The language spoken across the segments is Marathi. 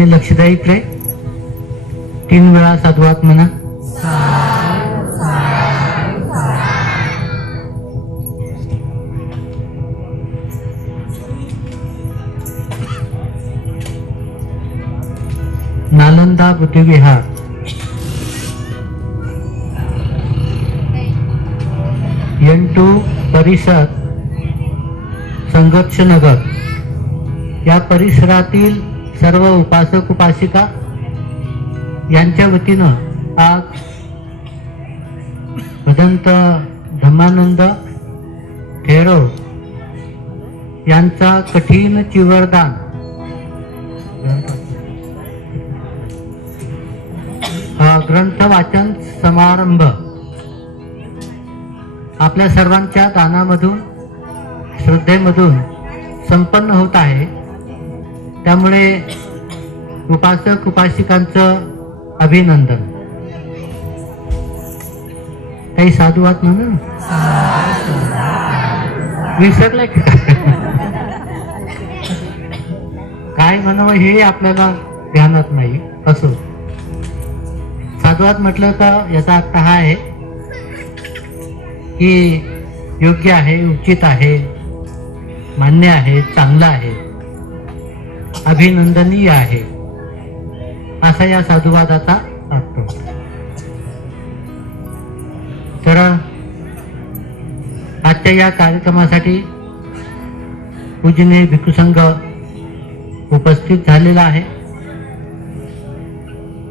सर्वांनी लक्ष द्या इकडे. 3 वेळा साधुवाद म्हणा. नालंदा बुद्धिविहार, N2 परिसर, संघर्ष नगर या परिसरातील सर्व उपासक उपासिका यांच्या वतीनं आज भदंत धम्मानंद थेरो यांचा कठीण चिवरदान ग्रंथ वाचन समारंभ आपल्या सर्वांच्या दानामधून श्रद्धेमधून संपन्न होत आहे. त्यामुळे उपासक उपासिकांचं अभिनंदन. काही साधुवाद म्हणून विसरले काय म्हणावं हे आपल्याला ध्यानात नाही. असो, साधुवाद म्हटलं तर याचा अर्थ हा आहे की योग्य आहे, उचित आहे, मान्य आहे, चांगला आहे, अभिनंदनीय आहे, असा या साधुवादाचा अर्थ होता. तर आजच्या या कार्यक्रमासाठी पूजनीय भिक्खू संघ उपस्थित झालेला आहे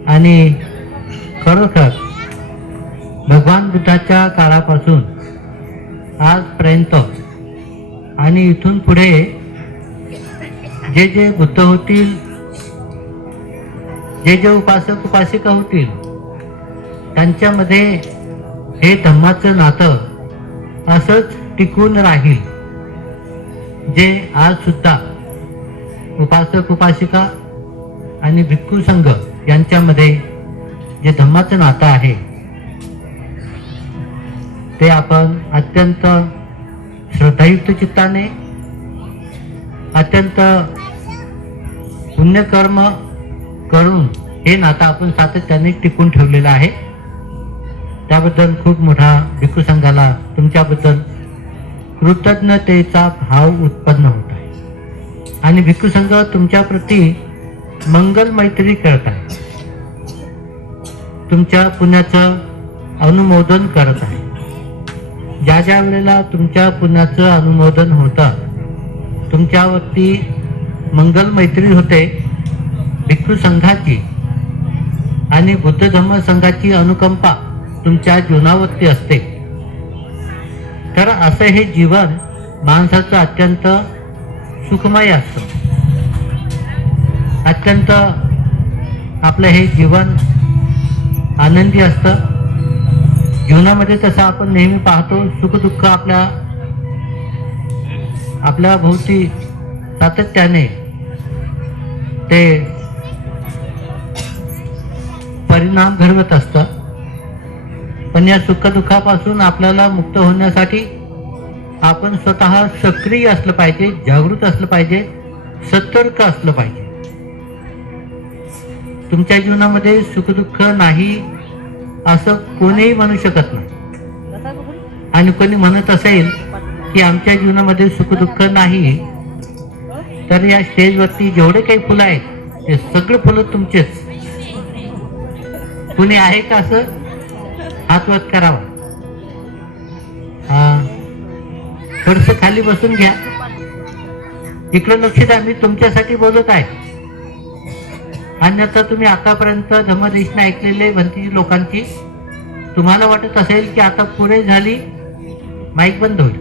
आणि खरोखर भगवान बुद्धाच्या काळापासून आजपर्यंत आणि इथून पुढे जे जे बुद्ध होतील, जे जे उपासक उपासिका होतील, त्यांच्यामध्ये हे धम्माचं नातं असंच टिकून राहील, जे आज सुद्धा उपासक उपासिका आणि भिक्खू संघ यांच्यामध्ये जे धम्माचं नातं आहे ते आपण अत्यंत श्रद्धायुक्त चित्ताने, अत्यंत पुण्यकर्म करून हे नातं आपण सातत्याने टिकून ठेवलेलं आहे. त्याबद्दल खूप मोठा भिक्खू संघाला तुमच्याबद्दल कृतज्ञतेचा भाव उत्पन्न होत आहे आणि भिक्खू संघ तुमच्या प्रती मंगल मैत्री करत आहे, तुमच्या पुण्याचं अनुमोदन करत आहे. ज्या ज्या वेळेला तुमच्या पुण्याचं अनुमोदन होतं, तुमच्यावरती मंगल मैत्री होते, भिक्खू संघाची आणि बुद्ध धम्म संघाची अनुकंपा तुमच्या जीवनावरती असते. तर असं हे जीवन माणसाचं अत्यंत सुखमय असतं. अत्यंत आपलं हे जीवन आनंदी असतं. जीवनामध्ये तसं आपण नेहमी पाहतो, सुखदुःख आपल्या भोवती सातत्याने ते परिणाम घडवत असतात. पण या सुखदुःखापासून आपल्याला मुक्त होण्यासाठी आपण स्वतः सक्रिय असलं पाहिजे, जागृत असलं पाहिजे, सतर्क असलं पाहिजे. तुमच्या जीवनामध्ये सुखदुःख नाही असं कोणीही म्हणू शकत नाही. आणि कोणी म्हणत असेल की आमच्या जीवनामध्ये सुखदुःख नाही, तर या स्टेजवरती जेवढे काही फुलं आहेत ते सगळे फुलं तुमचेच. कुणी आहे का असं? हात वर करावा. थोडस खाली बसून घ्या. इकडं लक्ष द्या, मी तुमच्यासाठी बोलत आहे. अन्यथा तुम्ही आतापर्यंत धम्मदेशना ऐकलेले भंतीजी लोकांची तुम्हाला वाटत असेल की आता पुरे झाली, माईक बंद होईल.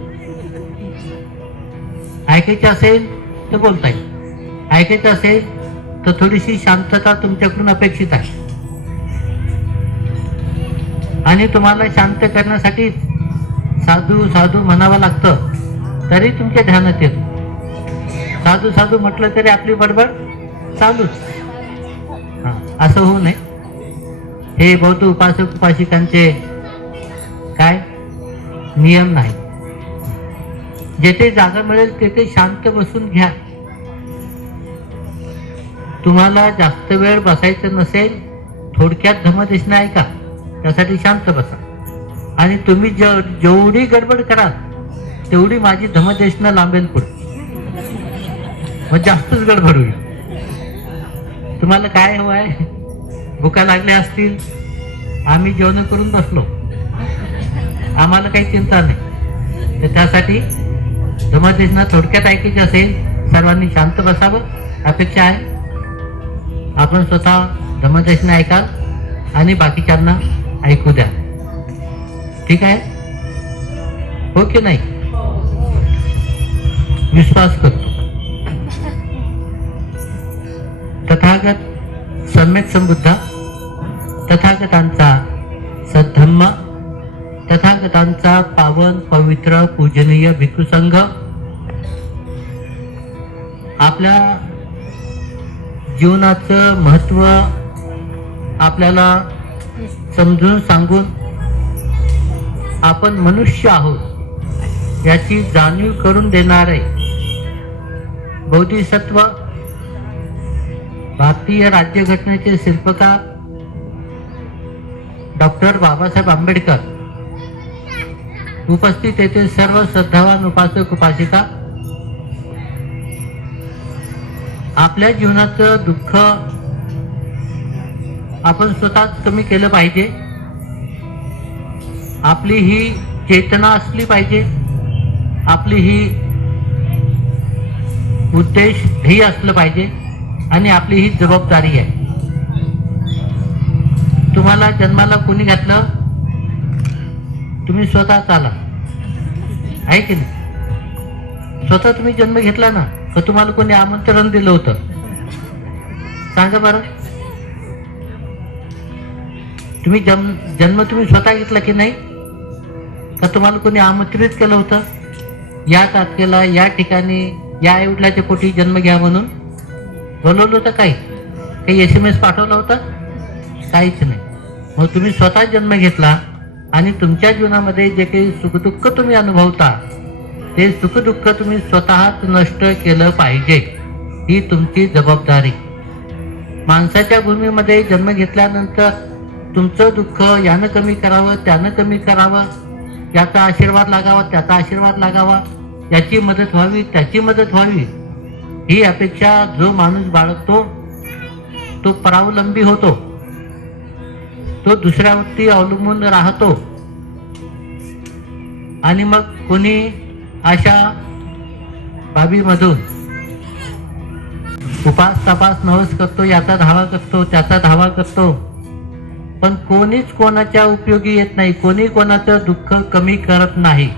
ऐकायचं असेल तर बोलता येईल, ऐकायचं असेल तर थोडीशी शांतता तुमच्याकडून अपेक्षित आहे. आणि तुम्हाला शांत करण्यासाठी साधू साधू म्हणावं लागतं, तरी तुमच्या ध्यानात येतो. साधू साधू म्हटलं तरी आपली बडबड चालूच. असं होऊ नये. हे बौद्ध उपासक उपासिकांचे काय नियम नाही. जेथे जागा मिळेल तेथे शांत बसून घ्या. तुम्हाला जास्त वेळ बसायचं नसेल, थोडक्यात धम्मदेशना ऐका, त्यासाठी शांत बसा. आणि तुम्ही जेवढी गडबड कराल तेवढी माझी धम्मदेशना लांबेल पुढे, मग जास्तच गडबड होईल. तुम्हाला काय हवं आहे? भुका लागल्या असतील, आम्ही जेवण करून बसलो, आम्हाला काही चिंता नाही. तर त्यासाठी धम्मदेशना थोडक्यात ऐकायची असेल, सर्वांनी शांत बसावं अपेक्षा आहे. आपण स्वतः धम्मदेशना ऐकाल आणि बाकीच्यांना ऐकू द्या. ठीक आहे? हो की नाही? विश्वास करतो. तथागत सम्यक संबुद्ध, तथागतांचा सद्धम्म, तथागतांचा पावन पवित्र पूजनीय भिक्खू संघ आपल्या जीवनाचं महत्त्व आपल्याला समजून सांगून आपण मनुष्य आहोत याची जाणीव करून देणारे बोधिसत्व, भारतीय राज्यघटनेचे शिल्पकार डॉक्टर बाबासाहेब आंबेडकर, उपस्थित येथे सर्व श्रद्धावान उपासक उपासिका, आपल्या जीवनाचं दुःख आपण स्वतःच कमी केलं पाहिजे. आपली ही चेतना असली पाहिजे, आपली ही उद्देश ध्येय असलं पाहिजे आणि आपली ही जबाबदारी आहे. तुम्हाला जन्माला कोणी घातलं? तुम्ही स्वतःच आला आहे की नाही? स्वतः तुम्ही जन्म घेतला ना, का तुम्हाला कोणी आमंत्रण दिलं होतं? सांगा बरं. तुम्ही जन्म तुम्ही स्वतः घेतला की नाही? का तुम्हाला कोणी आमंत्रित केलं होतं? या तारखेला या ठिकाणी या आईवडिलाच्या पोटी जन्म घ्या म्हणून बोलवलं होतं? काही SMS पाठवला होता? काहीच नाही. मग तुम्ही स्वतः जन्म घेतला आणि तुमच्या जीवनामध्ये जे काही सुखदुःख तुम्ही अनुभवता ते सुखदुःख तुम्ही स्वतःच नष्ट केलं पाहिजे. ही तुमची जबाबदारी. माणसाच्या भूमीमध्ये जन्म घेतल्यानंतर तुमचं दुःख यानं कमी करावं, त्यानं कमी करावं, याचा आशीर्वाद लागावा, त्याचा आशीर्वाद लागावा, याची मदत व्हावी, त्याची मदत व्हावी, ही अपेक्षा जो माणूस बाळगतो तो परावलंबी होतो, तो दुसऱ्यावरती अवलंबून राहतो. आणि मग कोणी अशा बाबीमधून उपास तपास नवस करतो, याचा धावा करतो, त्याचा धावा करतो, पण कोणीच कोणाच्या उपयोगी येत नाही, कोणी कोणाचं दुःख कमी करत नाही.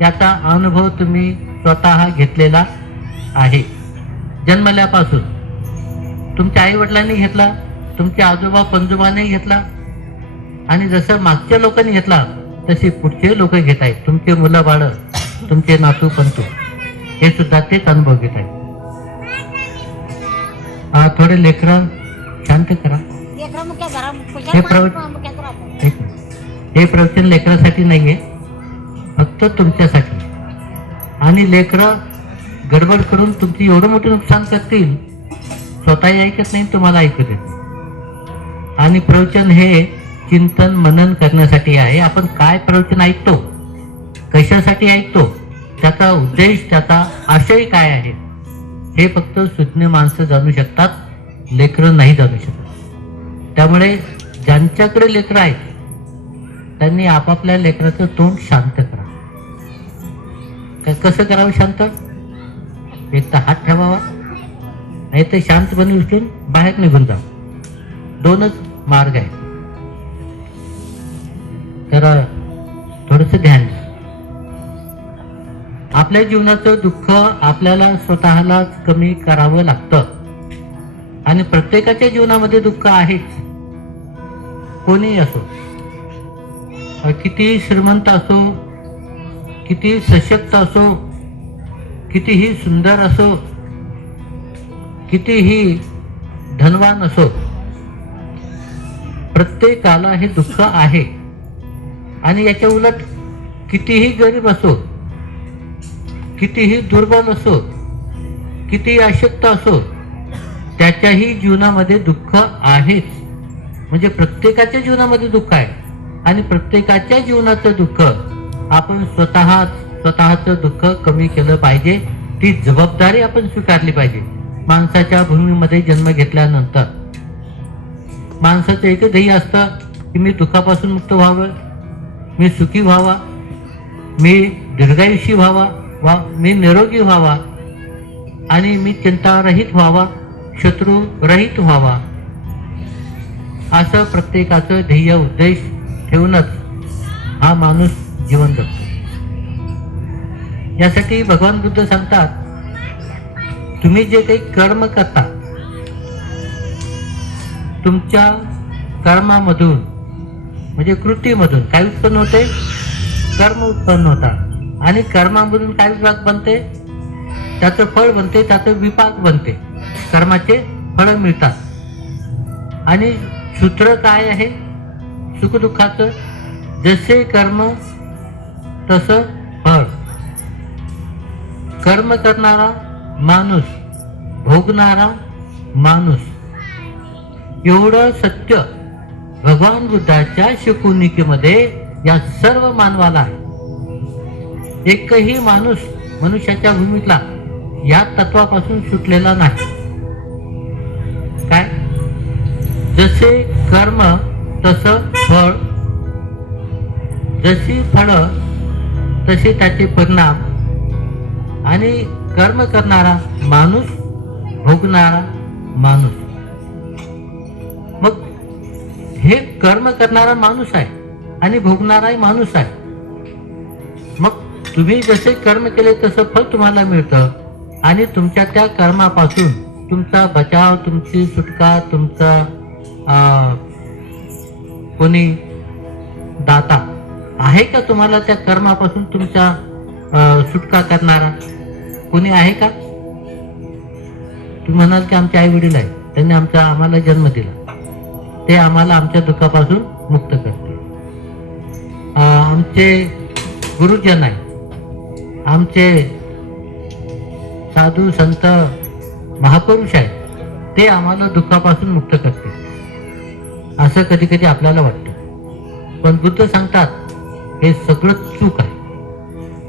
याचा अनुभव तुम्ही स्वतः घेतलेला आहे. जन्मल्यापासून तुमच्या आई वडिलांनी घेतला, तुमचे आजोबा पंजोबांनी घेतला, आणि जसं मागच्या लोकांनी घेतला तसे पुढचे लोक घेत आहेत. तुमचे मुलं बाळ, तुमचे नातू पंतू, हे सुद्धा तेच अनुभव घेत आहेत. थोडे लेकरं शांत करा. हे प्रवचन लेकरासाठी नाहीये, फक्त तुमच्यासाठी. आणि लेकरं गडबड करून तुमची एवढं मोठं नुकसान करतील, स्वतःही ऐकत नाही, तुम्हाला ऐकू देत. आणि प्रवचन हे चिंतन मनन करण्यासाठी आहे. आपण काय प्रवचन ऐकतो, कशासाठी ऐकतो, त्याचा उद्देश, त्याचा आशय काय आहे, हे फक्त सुज्ञ माणसं जाणू शकतात, लेकरं नाही जाणू शकत. त्यामुळे ज्यांच्याकडे लेकरं आहेत त्यांनी आपापल्या लेकराचं तोंड शांत करा. कसं करावं शांत? एक तर हात ठेवावा, नाही तर शांतपणे उठून बाहेर निघून जा. दोनच मार्ग आहे. तर थोडंसं ध्यान. आपल्या जीवनाचं दुःख आपल्याला स्वतःलाच कमी करावं लागतं. आणि प्रत्येकाच्या जीवनामध्ये दुःख आहेच. कोणीही असो, किती श्रीमंत असो, किती सशक्त असो, कितीही सुंदर असो, कितीही धनवान असो, प्रत्येकाला हे दुःख आहे. आणि याच्या उलट कितीही गरीब असो, कितीही दुर्बल असो, कितीही अशक्त असो, त्याच्याही जीवनामध्ये दुःख आहेच. म्हणजे प्रत्येकाच्या जीवनामध्ये दुःख आहे आणि प्रत्येकाच्या जीवनाचं दुःख आपण स्वतःचं दुःख कमी केलं पाहिजे. ती जबाबदारी आपण स्वीकारली पाहिजे. माणसाच्या भूमीमध्ये जन्म घेतल्यानंतर माणसाचं एक ध्येय असतं की मी दुःखापासून मुक्त व्हावं, मी सुखी व्हावा, मी दीर्घायुषी व्हावा, मी निरोगी व्हावा आणि मी चिंतारहित व्हावा, शत्रुरहित व्हावा. असं प्रत्येकाचं ध्येय उद्देश ठेवूनच हा माणूस जीवन जगतो. यासाठी भगवान बुद्ध सांगतात, तुम्ही जे काही कर्म करता तुमच्या कर्मामधून म्हणजे कृतीमधून काय उत्पन्न होते? कर्म उत्पन्न होतात आणि कर्मामधून काय विपाक बनते? त्याचं फळ बनते, त्याचं विपाक बनते, कर्माचे फळ मिळतात. आणि सूत्र काय आहे सुखदुःखाचं? जसे कर्म तसं फळ. कर्म करणारा माणूस, भोगणारा माणूस, एवढं सत्य भगवान बुद्धाच्या शिकवणुकीमध्ये या सर्व मानवाला आहे. एकही माणूस मनुष्याच्या भूमीतला या तत्वापासून सुटलेला नाही. काय? जसे कर्म तसं फळ, जशी फळं तसे त्याचे परिणाम. आणि कर्म करणारा माणूस, भोगणारा माणूस. मग हे कर्म करणारा माणूस आहे आणि भोगणाराही माणूस आहे. मग तुम्ही जसे कर्म केले तसं फळ तुम्हाला मिळतं आणि तुमच्या त्या कर्मापासून तुमचा बचाव, तुमची सुटका, तुमचा कोणी दाता आहे का तुम्हाला त्या कर्मापासून तुमच्या सुटका करणारा कोणी आहे का? तुम्ही म्हणाल की आमचे आई वडील आहेत, त्यांनी आम्हाला जन्म दिला, ते आम्हाला आमच्या दुःखापासून मुक्त करते. आमचे गुरुजन आहे, आमचे साधू संत महापुरुष आहेत, ते आम्हाला दुःखापासून मुक्त करते. असं कधी कधी आपल्याला वाटतं. पण बुद्ध सांगतात हे सगळं चूक आहे.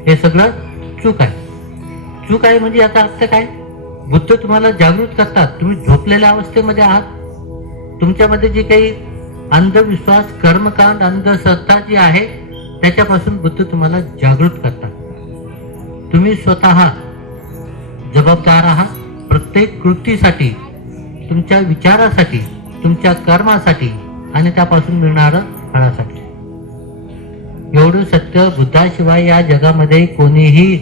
हे सगळं चूक आहे. चूक आहे म्हणजे याचा अर्थ काय? बुद्ध तुम्हाला जागृत करतात. तुम्ही झोपलेल्या अवस्थेमध्ये आहात. तुमच्यामध्ये जी काही अंधविश्वास, कर्मकांड, अंधश्रद्धा जी आहे त्याच्यापासून बुद्ध तुम्हाला जागृत करतात. तुम्ही स्वतः जबाबदार आहात प्रत्येक कृतीसाठी, तुमच्या विचारासाठी, तुमच्या कर्मासाठी आणि त्यापासून मिळणाऱ्या फळासाठी. एवढं सत्य बुद्धाशिवाय या जगामध्ये कोणीही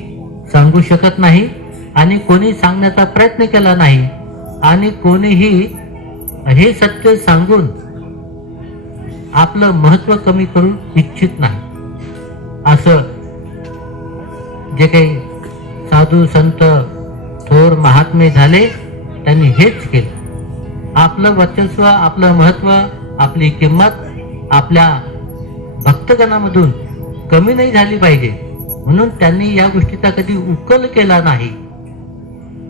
सांगू शकत नाही आणि कोणी सांगण्याचा प्रयत्न केला नाही आणि कोणीही हे सत्य सांगून आपलं महत्व कमी करू इच्छित नाही. असं जे काही साधू संत थोर महात्मे झाले त्यांनी हेच केलं. आपलं वर्चस्व, आपलं महत्व, आपली किंमत आपल्या भक्तगणामधून कमी नाही झाली पाहिजे म्हणून त्यांनी या गोष्टीचा कधी उकल केला नाही.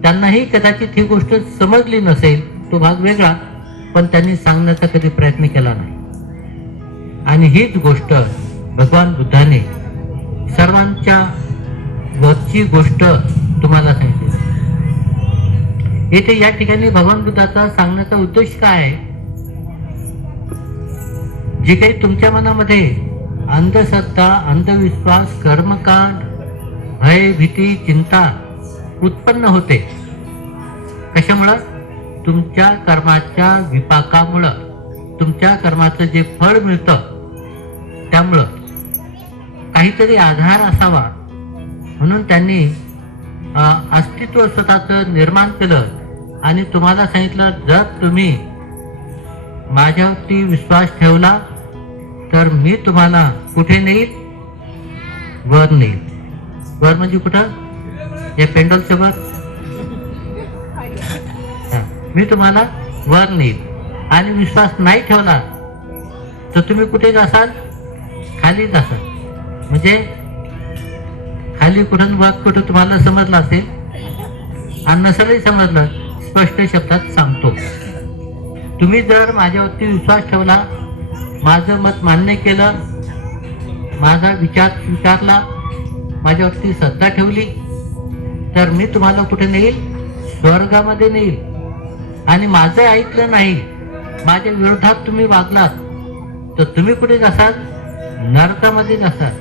त्यांनाही कदाचित ही गोष्ट समजली नसेल, तो भाग वेगळा, पण त्यांनी सांगण्याचा कधी प्रयत्न केला नाही. आणि हीच गोष्ट भगवान बुद्धाने सर्वांच्या वरची गोष्ट तुम्हाला सांगितली. येथे या ठिकाणी भगवान बुद्धाचा सांगण्याचा उद्देश काय आहे? जे काही तुमच्या मनामध्ये अंधश्रद्धा, अंधविश्वास, कर्मकांड, भय, भीती, चिंता उत्पन्न होते, कशामुळं? तुमच्या कर्माच्या विपाकामुळं, तुमच्या कर्माचं जे फळ मिळतं त्यामुळं. काहीतरी आधार असावा म्हणून त्यांनी अस्तित्व स्वतःचं निर्माण केलं आणि तुम्हाला सांगितलं, जर तुम्ही माझ्यावरती विश्वास ठेवला तर मी तुम्हाला कुठे नेईल? वर नेईल. वर म्हणजे कुठं? हे पेंडलच्या वर. मी तुम्हाला वर नेईल. आणि विश्वास नाही ठेवला तर तुम्ही कुठे जासाल? खाली जासाल. म्हणजे खाली कुठून वर कुठं तुम्हाला समजलं असेल आणि नसेलही समजलं, स्पष्ट शब्दात सांगतो. तुम्ही जर माझ्यावरती विश्वास ठेवला, माझं मत मान्य केलं, माझा विचार स्वीकारला, माझ्यावरती श्रद्धा ठेवली, तर मी तुम्हाला कुठे नेईल? स्वर्गामध्ये नेईल. आणि माझं ऐकलं नाही, माझ्या विरोधात तुम्ही वागलात, तर तुम्ही कुठे जासाल? नरकामध्ये जासाल.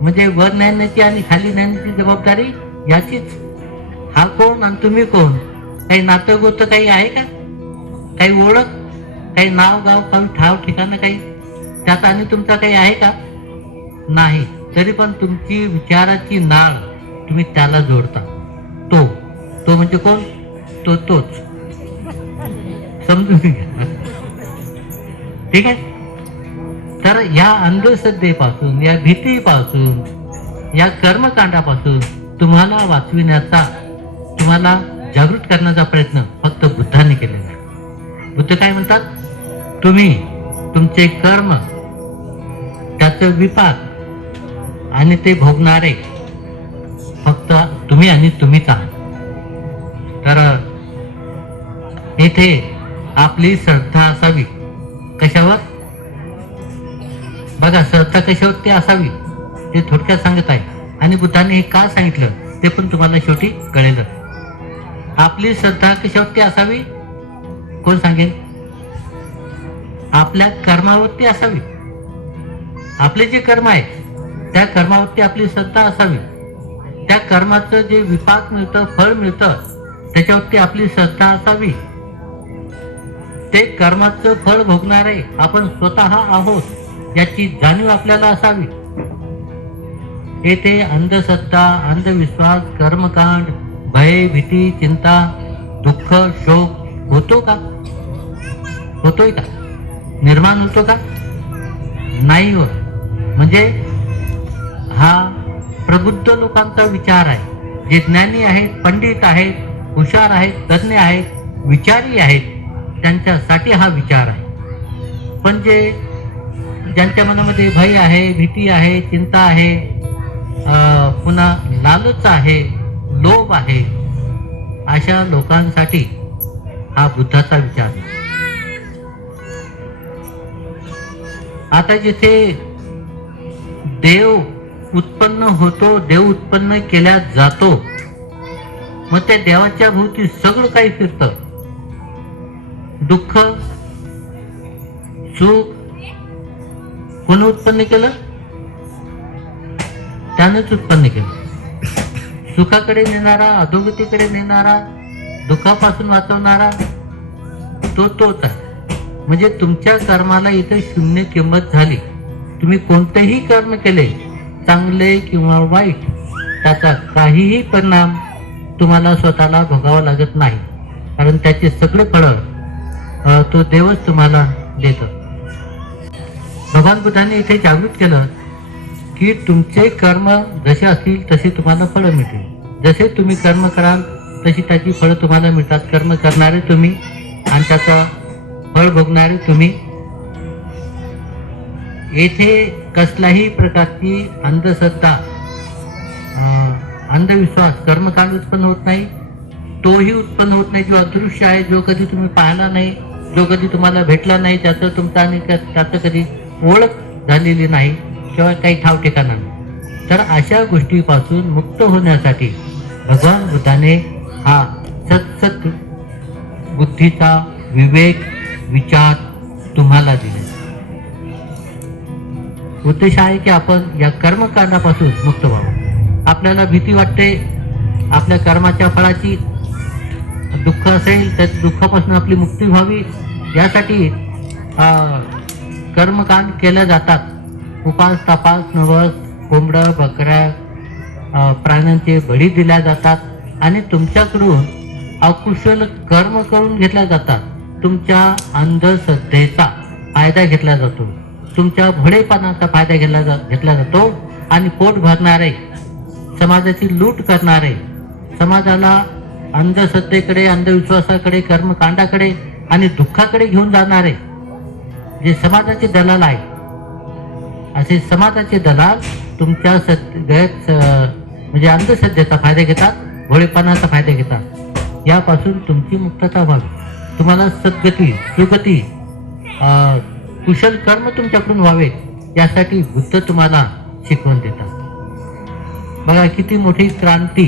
म्हणजे वर नेण्याची आणि खाली नेण्याची जबाबदारी याचीच. हा कोण आणि तुम्ही कोण? काही नातं गोतं काही आहे का? काही ओळख, काही नाव गाव, काही ठाव ठिकाणं काही त्यात आणि तुमचा काही आहे का? नाही. तरी पण तुमची विचाराची नाळ तुम्ही त्याला जोडता. तो म्हणजे कोण? तोच. समजून घ्या. ठीक आहे. तर या अंधश्रद्धेपासून, या भीतीपासून, या कर्मकांडापासून तुम्हाला वाचविण्याचा, तुम्हाला जागृत करण्याचा प्रयत्न फक्त बुद्धाने केलेला आहे. बुद्ध काय म्हणतात? तुम्ही तुमचे कर्म, त्याचं विपाक आणि ते भोगणारे फक्त तुम्ही आणि तुम्हीच आहात. तर येथे आपली श्रद्धा असावी. कशावर? बघा, श्रद्धा कशावरती असावी ते थोडक्यात सांगत आहे. आणि बुद्धाने हे का सांगितलं ते पण तुम्हाला शेवटी कळेल. आपली श्रद्धा कशावरती असावी? कोण सांगेल? आपल्या कर्मावरती असावी. आपले जे कर्म आहे त्या कर्मावरती आपली श्रद्धा असावी. त्या कर्माचं जे विपाक मिळतं, फळ मिळतं, त्याच्यावरती आपली श्रद्धा असावी. ते कर्माचं फळ भोगणारे आपण स्वतः आहोत याची जाणीव आपल्याला असावी. येथे अंधश्रद्धा, अंधविश्वास, कर्मकांड, भय, भीती, चिंता, दुःख, शोक होतो का? होतोय का? निर्माण होतो का? नाही होत. म्हणजे हा प्रबुद्ध लोकांचा विचार आहे. जे ज्ञानी आहेत, पंडित आहेत, हुशार आहेत, तज्ञ आहेत, विचारी आहेत, त्यांच्यासाठी हा विचार आहे. पण जे ज्यांच्या मनामध्ये भय आहे, भीती आहे, चिंता आहे, पुन्हा लालच आहे, लोभ आहे, अशा लोकांसाठी हा बुद्धाचा विचार आहे. आता जिथे देव उत्पन्न होतो, देव उत्पन्न केला जातो, मग त्या देवाच्या भोवती सगळं काही फिरतं. दुःख, सुख कोण उत्पन्न केलं? त्यानंच उत्पन्न केलं. सुखाकडे नेणारा, अधोगतीकडे नेणारा, दुःखापासून वाचवणारा तोच आहे. म्हणजे तुमच्या कर्माला इथे शून्य किंमत झाली. तुम्ही कोणतेही कर्म केले, चांगले किंवा वाईट, त्याचा काहीही परिणाम तुम्हाला स्वतःला भोगावा लागत नाही. कारण त्याचे सगळे फळं तो देवच तुम्हाला देतो. भगवान बुद्धांनी इथे जागृत केलं की तुमचे कर्म जसे असतील तसे तुम्हाला फळं मिळतील. जसे तुम्ही कर्म कराल तशी त्याची फळं तुम्हाला मिळतात. कर्म करणारे तुम्ही आणि त्याचं फळ भोगणारे तुम्ही. येथे कसल्याही प्रकारची अंधश्रद्धा, अंधविश्वास, कर्मकांड उत्पन्न होत नाही. तोही उत्पन्न होत नाही जो अदृश्य आहे, जो कधी तुम्ही पाहिला नाही, जो कधी तुम्हाला भेटला नाही, त्याचं तुमचा आणि त्याचं कधी ओळख झालेली नाही किंवा काही ठाव ठिकाणा नाही. तर अशा गोष्टीपासून मुक्त होण्यासाठी भगवान बुद्धाने हा सत्सत बुद्धीचा विवेक, विचार तुम्हाला दिला. उद्देश आहे की आपण या कर्मकांडापासून मुक्त व्हावं. आपल्याला भीती वाटते आपल्या कर्माच्या फळाची, दुःख असेल तर दुःखापासून आपली मुक्ती व्हावी, यासाठी कर्मकांड केले जातात. उपास, तपास, नवस, कोंबड्या, बकऱ्या, प्राण्यांचे बळी दिल्या जातात आणि तुमच्याकडून अकुशल कर्म करून घेतल्या जातात. तुमच्या अंधश्रद्धेचा फायदा घेतला जातो, तुमच्या भोळेपणाचा फायदा घेतला जातो आणि पोट भरणारे, समाजाची लूट करणारे, समाजाला अंधश्रद्धेकडे, अंधविश्वासाकडे, कर्मकांडाकडे आणि दुःखाकडे घेऊन जाणारे जे समाजाचे दलाल आहे, असे समाजाचे दलाल तुमच्या म्हणजे अंधश्रद्धेचा फायदा घेतात, भोळेपणाचा फायदा घेतात. यापासून तुमची मुक्तता व्हावी, तुम्हाला सद्गती सुगती कुशल कर्म तुमच्याकडून व्हावे, यासाठी बुद्ध तुम्हाला शिकवून देतात. बघा किती मोठी क्रांती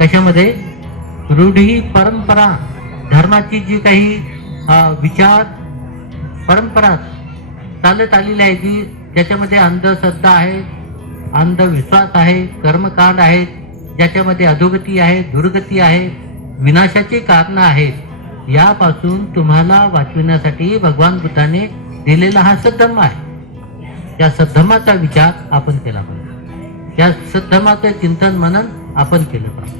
कशामध्ये, रूढी परंपरा धर्माची जी काही विचार परंपरा चालत आलेली आहे, जी ज्याच्यामध्ये अंधश्रद्धा आहे, अंधविश्वास आहे, कर्मकांड आहे, ज्याच्यामध्ये अधोगती आहे, दुर्गती आहे, विनाशाची कारणं आहेत, यापासून तुम्हाला वाचविण्यासाठी भगवान बुद्धाने दिलेला हा सद्धम्म आहे. त्या सद्धम्माचा विचार आपण केला पाहिजे, त्या सद्धम्माचे चिंतन मनन आपण केलं पाहिजे.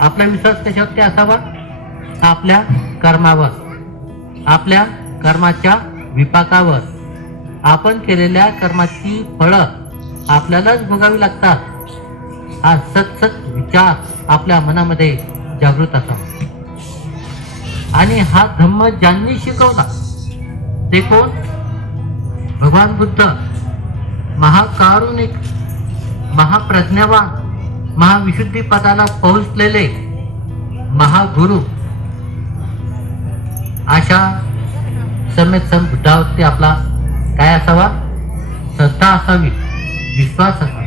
आपला विश्वास कशावरती असावा, आपल्या कर्मावर, आपल्या कर्माच्या विपाकावर. आपण केलेल्या कर्माची फळं आपल्यालाच भोगावी लागतात. हा सतसत विचार आपल्या मनामध्ये जागृत असावा. आणि हा धम्म ज्यांनी शिकवला ते कोण, भगवान बुद्ध, महाकारुणिक, महाप्रज्ञावान, महाविशुद्धी पदाला पोहोचलेले महागुरु. अशा समेत सम बुद्धावरती आपला काय असावा, श्रद्धा असावी, विश्वास असावा.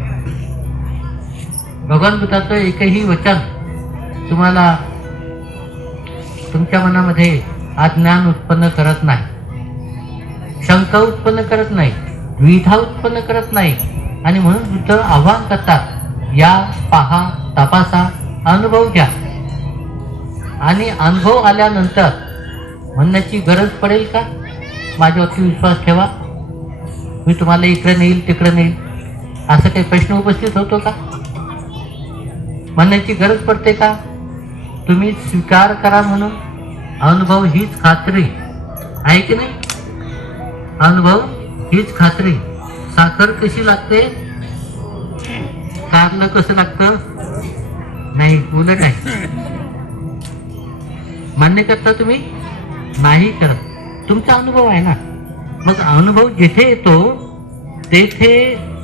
भगवान बुद्धाचं एकही वचन तुम्हाला तुमच्या मनामध्ये अज्ञान उत्पन्न करत नाही, शंका उत्पन्न करत नाही, द्विधा उत्पन्न करत नाही. आणि म्हणून बुद्ध आव्हान करतात, या, पहा, तपासा, अनुभव घ्या. आणि अनुभव आल्यानंतर म्हणण्याची गरज पडेल का, माझ्यावरती विश्वास ठेवा, मी तुम्हाला इकडे नेईल तिकडे नेईल, असं काही प्रश्न उपस्थित होतो का, म्हणण्याची गरज पडते का. तुम्ही स्वीकार करा म्हणून. अनुभव हीच खात्री आहे की नाही, अनुभव हीच खात्री. साखर कशी लागते, कारलं कसं लागतं, नाही, उलट आहे. मान्य करता तुम्ही, नाही करत. तुमचा अनुभव आहे ना. मग अनुभव जिथे येतो तेथे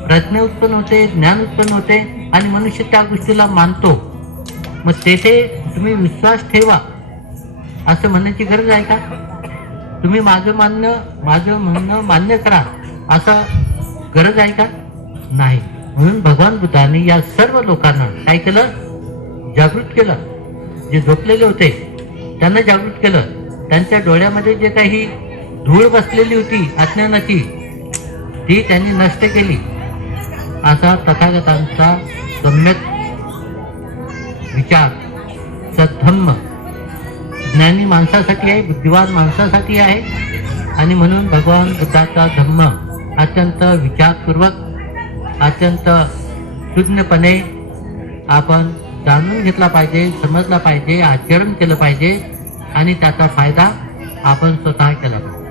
प्रज्ञा उत्पन्न होते, ज्ञान उत्पन्न होते, आणि मनुष्य त्या गोष्टीला मानतो. मग तेथे तुम्ही विश्वास ठेवा असं म्हणण्याची गरज आहे का. तुम्ही माझं म्हणणं मान्य करा असं गरज आहे का, नाही. म्हणून भगवान बुद्धांनी या सर्व लोकांना काय केलं, जागृत केलं. जे झोपलेले होते त्यांना जागृत केलं. त्यांच्या डोळ्यामध्ये जे काही धूळ बसलेली होती अज्ञानाची, ती त्यांनी नष्ट केली. असा तथागतांचा सम्यक विचार सद्धम्म ज्ञानी माणसासाठी आहे, बुद्धिवान माणसासाठी आहे. आणि म्हणून भगवान बुद्धाचा धम्म अत्यंत विचारपूर्वक, अत्यंत शून्यपणे आपण जाणून घेतला पाहिजे, समजला पाहिजे, आचरण केलं पाहिजे, आणि त्याचा फायदा आपण स्वतः केला पाहिजे.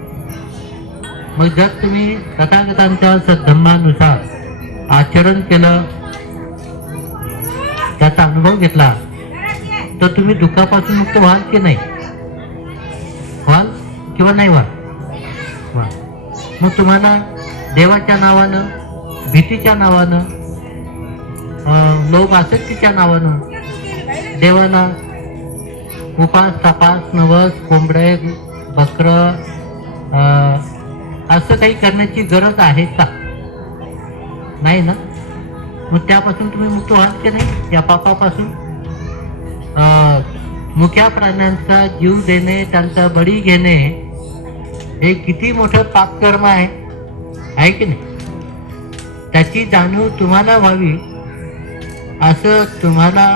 मग जर तुम्ही तथागतांच्या सद्धम्मानुसार आचरण केलं, त्याचा अनुभव घेतला, तर तुम्ही दुःखापासून मुक्त व्हाल की नाही, व्हाल किंवा नाही व्हाल. मग तुम्हाला देवाच्या नावानं, भीतीच्या नावानं, लोभ आसक्तीच्या नावानं देवाला उपास, तपास, नवस, कोंबडे, बकरं असं काही करण्याची गरज आहे का, नाही ना. मग त्यापासून तुम्ही मुक्त व्हाल की नाही, या पापापासून. मुक्या प्राण्यांचा जीव देणे, त्यांचा बळी घेणे, हे किती मोठं पापकर्म आहे की नाही. त्याची जाणीव तुम्हाला व्हावी असं तुम्हाला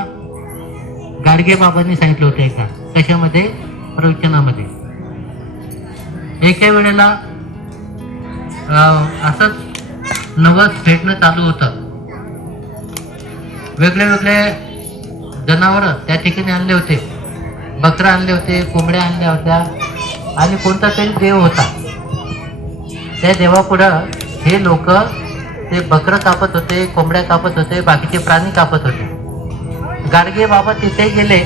गाडगे बाबांनी सांगितलं होतं एका कशामध्ये, प्रवचनामध्ये. एका वेळेला असंच नवस फेडणं चालू होतं. वेगळे वेगळे जनावरं त्या ठिकाणी आणले होते, बकरं आणले होते, कोंबड्या आणल्या होत्या, आणि कोणता तरी देव होता. त्या देवापुढं हे लोक ते बकरं कापत होते, कोंबड्या कापत होते, बाकीचे प्राणी कापत होते. गाडगे बाबा तिथे गेले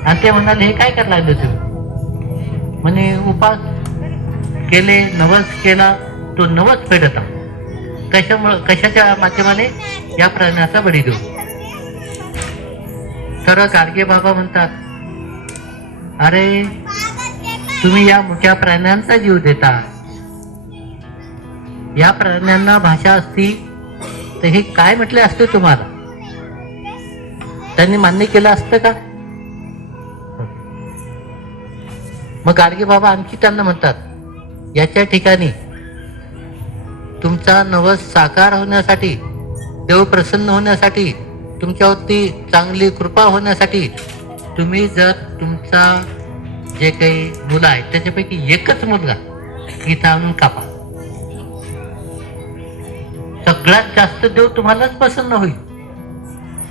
आणि ते म्हणाले, हे काय करायला लागले तुम्ही. म्हणे उपास केले, नवस केला, तो नवस फेडत आहो. कशाच्या माध्यमाने, या प्राण्याचा बळी देऊ. तर गाडगे बाबा म्हणतात, अरे तुम्ही या मोठ्या प्राण्यांचा जीव देता, या प्राण्यांना भाषा असती तर हे काय म्हटले असते तुम्हाला, त्यांनी मान्य केलं असतं का? मग गाडगे बाबा आणखी त्यांना म्हणतात, याच्या ठिकाणी तुमचा नवस साकार होण्यासाठी, देव प्रसन्न होण्यासाठी, तुमच्यावरती चांगली कृपा होण्यासाठी तुम्ही जर तुमचा जे काही मुलं आहेत त्याच्यापैकी एकच मुलगा इथं आणून कापा, सगळ्यात जास्त देव तुम्हालाच प्रसन्न होईल.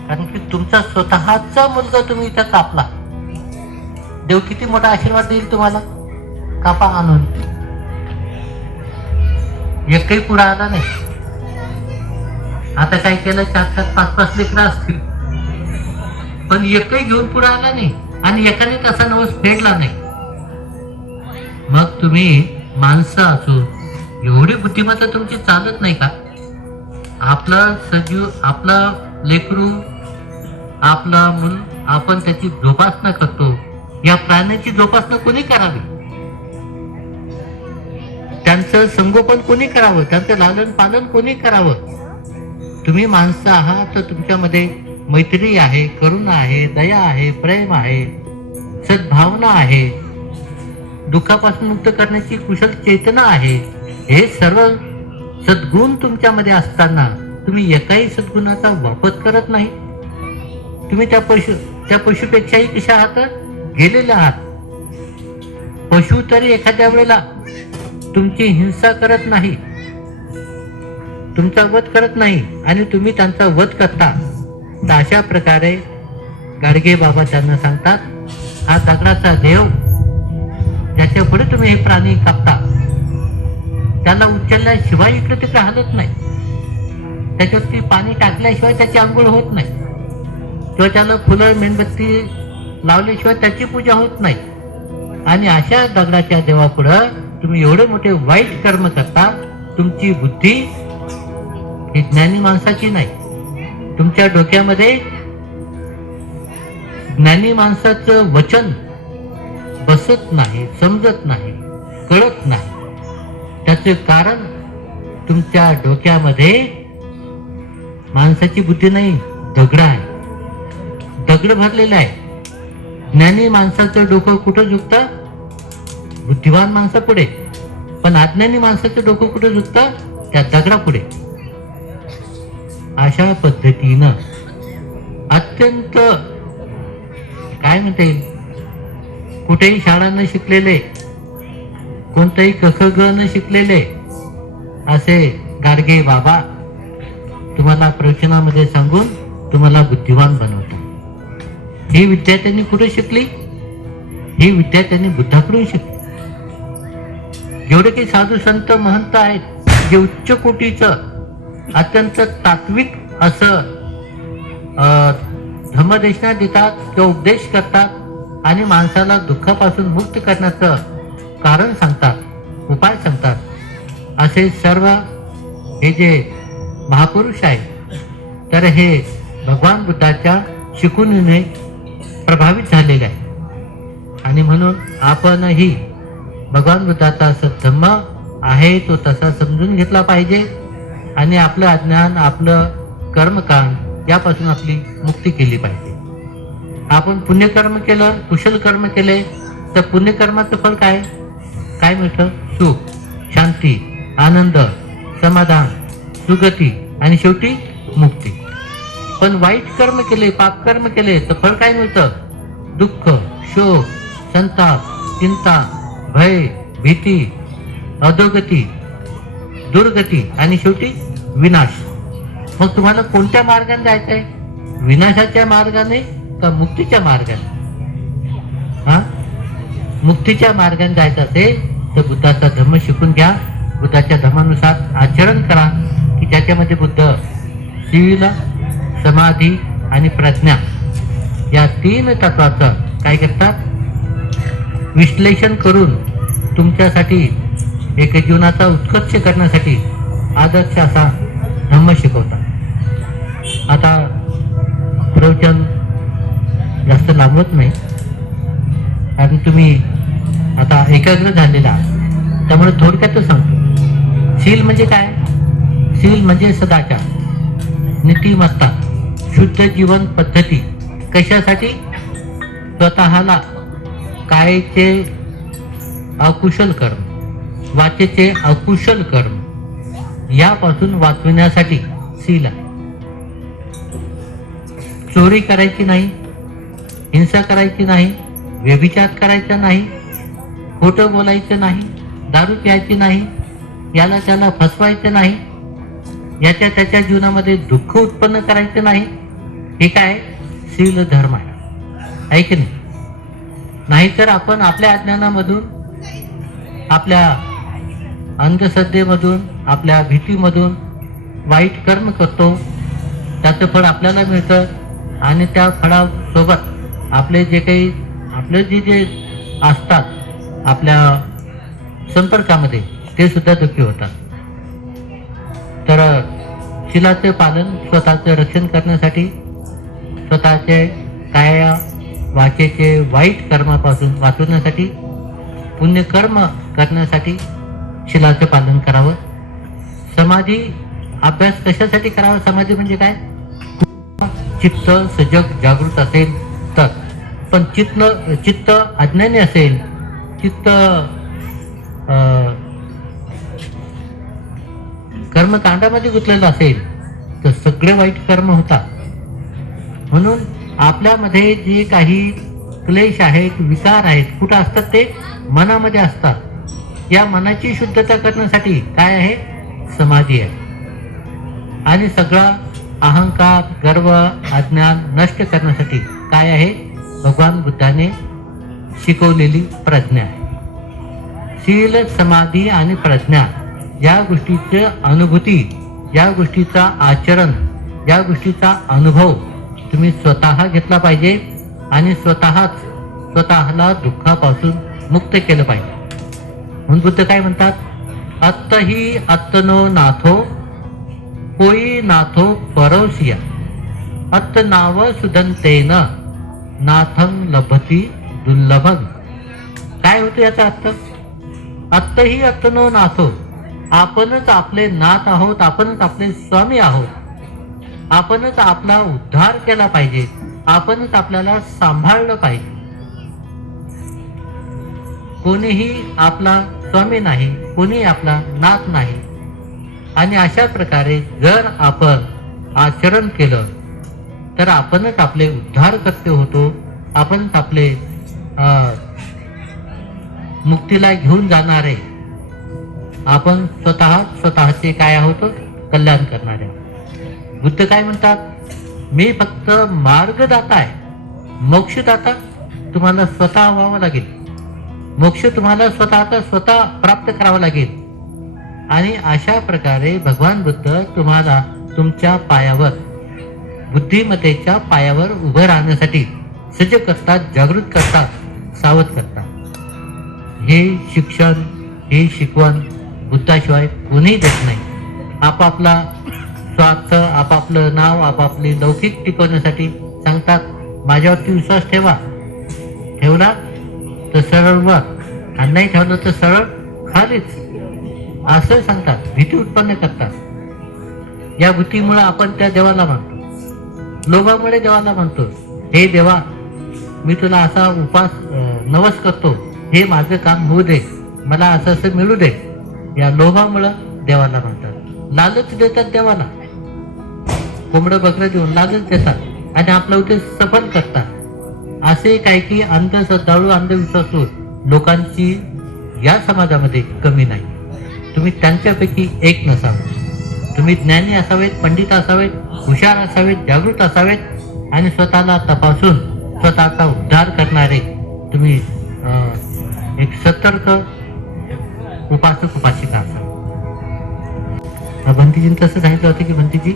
कारण की तुमचा स्वतःचा मुलगा तुम्ही इथं कापला, देव किती मोठा आशीर्वाद देईल तुम्हाला. कापा आणून. एकही पुरा आला नाही. आता काय केलं, 4-4, 5-5 लेकरं असतील, पण एकही घेऊन पुरा आला नाही आणि एकाने तसा नवस फेडला नाही. मग तुम्ही माणसं असो, एवढी बुद्धिमत्ता तुमची चालत नाही का? आपला सजीव, आपला लेकरू, आपला मूल, आपण त्याची जोपासना करतो. या प्राण्याची जोपासना कोणी करावी? त्यांचं संगोपन कोणी करावं? त्यांचं लालन पालन कोणी करावं? तुम्ही माणसं आहात तर तुमच्यामध्ये मैत्री आहे, करुणा आहे, दया आहे, प्रेम आहे, सद्भावना आहे, दुःखापासून मुक्त करण्याची कुशल चेतना आहे. हे सर्व सद्गुण तुमच्यामध्ये असताना तुम्ही एकाही सद्गुणाचा वापर करत नाही. तुम्ही त्या पशुपेक्षाही कशा आहात, गेलेले आहात. पशु तरी एखाद्या वेळेला तुमची हिंसा करत नाही, तुमचा वध करत नाही आणि तुम्ही त्यांचा वध करता. तर अशा प्रकारे गाडगे बाबा त्यांना सांगतात, हा दगडाचा देव ज्याच्या पुढे तुम्ही हे प्राणी कापता, त्याला उचलल्याशिवाय इकडे तिकडे हलत नाही, त्याच्यावरती पाणी टाकल्याशिवाय त्याची आंघोळ होत नाही, किंवा त्याला फुलं मेणबत्ती लावल्याशिवाय त्याची पूजा होत नाही. आणि अशा दगडाच्या देवापुढं तुम्ही एवढे मोठे वाईट कर्म करता. तुमची बुद्धी ही ज्ञानी माणसाची नाही. तुमच्या डोक्यामध्ये ज्ञानी माणसाचं वचन बसत नाही, समजत नाही, कळत नाही. त्याचे कारण तुमच्या डोक्यामध्ये माणसाची बुद्धी नाही, दगड आहे, दगड भरलेला आहे. ज्ञानी माणसाचं डोकं कुठं झुकतं? बुद्धिवान माणसापुढे. पण अज्ञानी माणसाचं डोकं कुठं झुकतं? त्या दगडापुढे. अशा पद्धतीनं अत्यंत काय म्हणता येईल, कुठेही शाळा न शिकलेले, कोणताही क ख ग न शिकलेले असे गाडगे बाबा तुम्हाला प्रवचनामध्ये सांगून तुम्हाला बुद्धिवान बनवतात. ही विद्या त्यांनी कुठे शिकली? ही विद्या त्यांनी बुद्धाकडून शिकली. जेवढे काही साधू संत महंत आहेत, जे उच्च कोटीचं अत्यंत तात्विक असं धम्मदेशना देतात किंवा उपदेश करतात आणि माणसाला दुःखापासून मुक्त करण्याचं कारण सांगतात, उपाय सांगतात, असे सर्व हे जे महापुरुष आहेत, तर हे भगवान बुद्धाच्या शिकवणीने प्रभावित झालेले आहे. आणि म्हणून आपणही भगवान बुद्धाचा धम्म आहे तो तसा समजून घेतला पाहिजे आणि आपलं अज्ञान, आपलं कर्मकांड यापासून आपली मुक्ती केली पाहिजे. आपण पुण्यकर्म केलं, कुशल कर्म केले तर पुण्यकर्माचं फळ काय? काय मिळतं? सुख, शांती, आनंद, समाधान, सुगती आणि शेवटी मुक्ती. पण वाईट कर्म केले, पाप कर्म केले तर फळ काय मिळतं? दुःख, शोक, संताप, चिंता, भय, भीती, अधोगती, दुर्गती आणि शेवटी विनाश. मग तुम्हाला कोणत्या मार्गाने जायचंय? विनाशाच्या मार्गाने का मुक्तीच्या मार्गाने? हा, मुक्तीच्या मार्गाने जायचं असेल तर बुद्धाचा धम्म शिकून घ्या, बुद्धाच्या धर्मानुसार आचरण करा की ज्याच्यामध्ये बुद्ध शील, समाधी आणि प्रज्ञा या 3 तत्वाचं काय करतात? विश्लेषण करून तुमच्यासाठी एक जीवनाचा उत्कर्ष करण्यासाठी आदर्श असा धम्म शिकवतात. आता प्रवचन जास्त लांबवत नाही, कारण तुम्ही आता एकाग्र झालेला आहात, त्यामुळे थोडक्यातच सांगतो. शील म्हणजे काय? शील म्हणजे सदाचार, नीतिमत्ता, शुद्ध जीवन पद्धती. कशासाठी? स्वतःला कायेचे अकुशल कर्म, वाचेचे अकुशल कर्म यापासून वाचविण्यासाठी शील आहे. चोरी करायची नाही, हिंसा करायची नाही, व्यभिचार करायचा नाही, खोटं बोलायचं नाही, दारू प्यायची नाही, याला त्याला फसवायचं नाही, याच्या त्याच्या जीवनामध्ये दुःख उत्पन्न करायचं नाही. हे काय? शील धर्म आहे की नाही? नाहीतर आपण आपल्या अज्ञानामधून, आपल्या अंधश्रद्धेमधून, आपल्या भीतीमधून वाईट कर्म करतो, त्याचं फळ आपल्याला मिळतं आणि त्या फळासोबत आपले जे काही आपले जे असतात आपल्या संपर्कामध्ये ते सुद्धा दुःखी होतात. तर शीलाचे पालन स्वतःचं रक्षण करण्यासाठी, स्वतःचे काया वाचेचे वाईट कर्मापासून वाचवण्यासाठी, पुण्यकर्म करण्यासाठी शीलाचे पालन करावं. समाधी अभ्यास कशासाठी करावा? समाधी म्हणजे काय? चित्त सजग जागृत असेल तर. पण चित्त अज्ञानी असेल, चित्त कर्मकांडामध्ये गुंतलेलं असेल तर सगळे वाईट कर्म होतात. म्हणून आपल्यामध्ये जे काही क्लेश आहेत, विकार आहेत, कुठं असतात? ते मनामध्ये असतात. या मनाची शुद्धता करण्यासाठी काय आहे? समाधी आहे. आणि सगळा अहंकार, गर्व, अज्ञान नष्ट करण्यासाठी काय आहे? भगवान बुद्धाने शिकवलेली प्रज्ञा आहे. शील, समाधी आणि प्रज्ञा या गोष्टीची अनुभूती, या गोष्टीचा आचरण, या गोष्टीचा अनुभव तुम्ही स्वतः घेतला पाहिजे आणि स्वतःला दुःखापासून मुक्त केलं पाहिजे. म्हणून बुद्ध काय म्हणतात? अत्तही अत्तनो नाथो कोई नाथो परोसिया अत्त नाव सुदंतेन नाथं लभती दुर्लभं. काय होतं याचा अर्थ? अत्तही अत्तनो नाथो, आपणच आपले नाथ आहोत, आपणच आपले स्वामी आहोत, आपणच आपला उद्धार केला पाहिजे, आपणच आपल्याला सांभाळलं पाहिजे. कोणीही आपला स्वामी नाही, कोणी आपला नाथ नाही. आणि अशा प्रकारे जर आपण आचरण केलं तर आपणच आपले उद्धार करते होतो, आपणच आपले मुक्तीला घेऊन जाणारे, आपण स्वतःचे काय आहोत? कल्याण करणारे. बुद्ध काय म्हणतात? मी फक्त मार्गदाता आहे, मोक्षदाता तुम्हाला स्वतः व्हावं लागेल. मोक्ष तुम्हाला स्वतः प्राप्त करावा लागेल. आणि अशा प्रकारे भगवान बुद्ध तुम्हाला तुमच्या पायावर, बुद्धिमत्तेच्या पायावर उभं राहण्यासाठी सज्ज करतात, जागृत करतात, सावध करतात. हे शिक्षण, हे शिकवण बुद्धाशिवाय कोणीही देत नाही. आपापला स्वार्थ, आपापलं नाव, आपापली लौकिक टिकवण्यासाठी सांगतात. माझ्यावरती विश्वास ठेवा, ठेवला तर सरळ वर, आणि नाही ठेवलं तर सरळ खालीच, असं सांगतात. भीती उत्पन्न करतात. या भीतीमुळे आपण त्या देवाला मानतो, लोभामुळे देवाला म्हणतो, हे देवा मी तुला असा नवस करतो, हे माझं काम होऊ दे, मला असं मिळू दे. या लोभामुळं देवाला म्हणतात. लालच देतात देवाला, कोंबडं बकरं देऊन लालच देतात आणि आपला उद्देश सफल करतात. असे काही अंधश्रद्धाळू, अंधविश्वासू लोकांची या समाजामध्ये कमी नाही. तुम्ही त्यांच्यापैकी एक नसावे. तुम्ही ज्ञानी असावेत, पंडित असावेत, हुशार असावेत, जागृत असावेत आणि स्वतःला तपासून स्वतःचा उद्धार करणारे तुम्ही एक सतर्क उपासक उपासिका असावे. भंतीजींनी तसं सांगितलं होतं की भंतीजी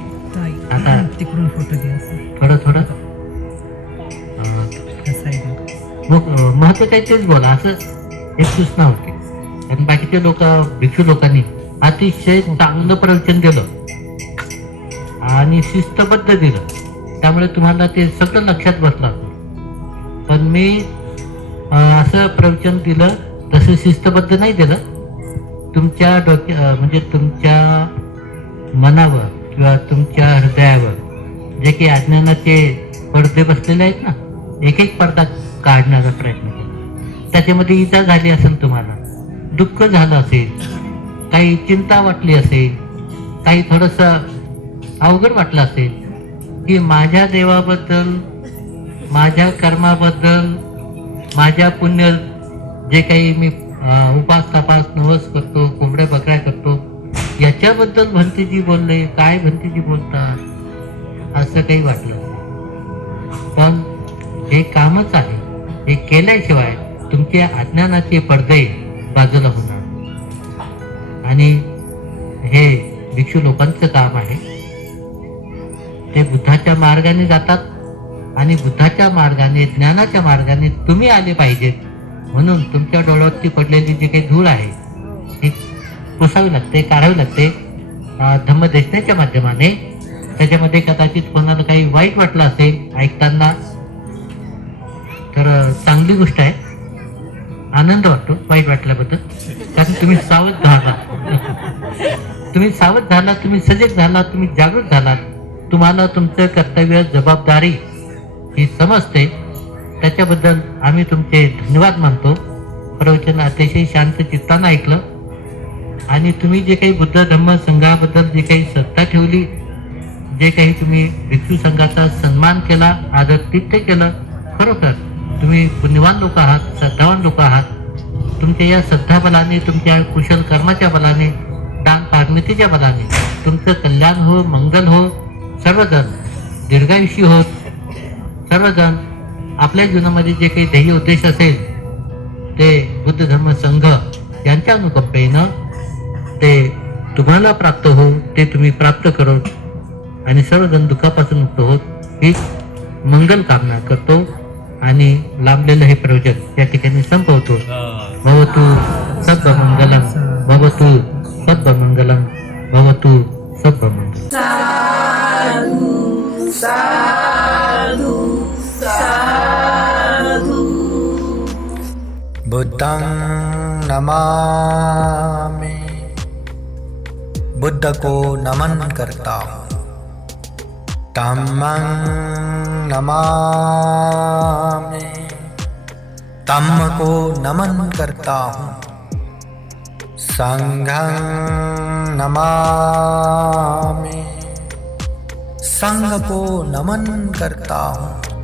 आता तिकडून फोटो घ्या. थोडं महत्व काय तेच बोला, असं एक सूचना होती. आणि बाकीचे लोक, भिक्षू लोकांनी अतिशय चांगलं प्रवचन दिलं आणि शिस्तबद्ध दिलं, त्यामुळे तुम्हाला ते सगळं लक्षात बसलं. पण मी असं प्रवचन दिलं तसं शिस्तबद्ध नाही दिलं. तुमच्या म्हणजे तुमच्या मनावर किंवा तुमच्या हृदयावर जे काही अज्ञानाचे पडदे बसलेले आहेत ना, एक एक पडदा काढण्याचा प्रयत्न केला. त्याच्यामध्ये इजा झाली असेल, तुम्हाला दुःख झालं असेल, काही चिंता वाटली असेल, काही थोडंसं अवघड वाटलं असेल की माझ्या देवाबद्दल, माझ्या कर्माबद्दल, माझ्या पुण्य जे काही मी उपास तपास नवस करतो, कोंबड्या बकऱ्या करतो, याच्याबद्दल भंतेजी बोलले, काय भंतेजी बोलतात असं काही वाटलं. पण हे कामच आहे. हे केल्याशिवाय तुमचे अज्ञानाचे पडदे बाजूला होणार. आणि हे भिक्षू लोकांचं काम आहे. ते बुद्धाच्या मार्गाने जातात आणि बुद्धाच्या मार्गाने, ज्ञानाच्या मार्गाने तुम्ही आले पाहिजेत. म्हणून तुमच्या डोळ्यावरती पडलेली जी काही धूळ आहे ती पुसावी लागते, काढावी लागते धम्मदेशनाच्या माध्यमाने. त्याच्यामध्ये कदाचित कोणाला काही वाईट वाटलं असेल ऐकताना तर चांगली गोष्ट आहे, आनंद वाटतो वाईट वाटल्याबद्दल. कारण तुम्ही सावध झालात, तुम्ही सावध झालात, तुम्ही सजग झालात, तुम्ही जागृत झालात. तुम्हाला तुमचं कर्तव्य, जबाबदारी ही समजते. त्याच्याबद्दल आम्ही तुमचे धन्यवाद मानतो. प्रवचन अतिशय शांत चित्तानं ऐकलं आणि तुम्ही जे काही बुद्ध धम्म संघाबद्दल जे काही श्रद्धा ठेवली, जे काही तुम्ही भिक्षू संघाचा सन्मान केला, आदरातिथ्य केलं, खरोखर तुम्ही पुण्यवान लोक आहात, श्रद्धावान लोक आहात. तुमच्या या श्रद्धाबलाने, तुमच्या कुशल कर्माच्या बलाने, दान पारमितीच्या बलाने तुमचं कल्याण हो, मंगल हो. सर्वजण दीर्घायुषी होत. सर्वजण आपल्या जीवनामध्ये जे काही ध्येय उद्देश असेल ते बुद्ध धर्म संघ यांच्या अनुकंपेनं ते तुम्हाला प्राप्त हो, ते तुम्ही प्राप्त करो आणि सर्वजण दुःखापासून मुक्त होत ही मंगल कामना करतो. आणि लांबलेलं हे प्रवचन या ठिकाणी संपवतो. भवतु सर्वमंगलम, भवतु सर्वमंगलम, भवतु सर्वमंगलम. साधु साधु साधु. बुद्धं नमामि, बुद्ध को नमन करता हूँ. धम्मं नमामि, धम्म को नमन करता हूँ. संघं नमामि, संघ को नमन करता हूँ.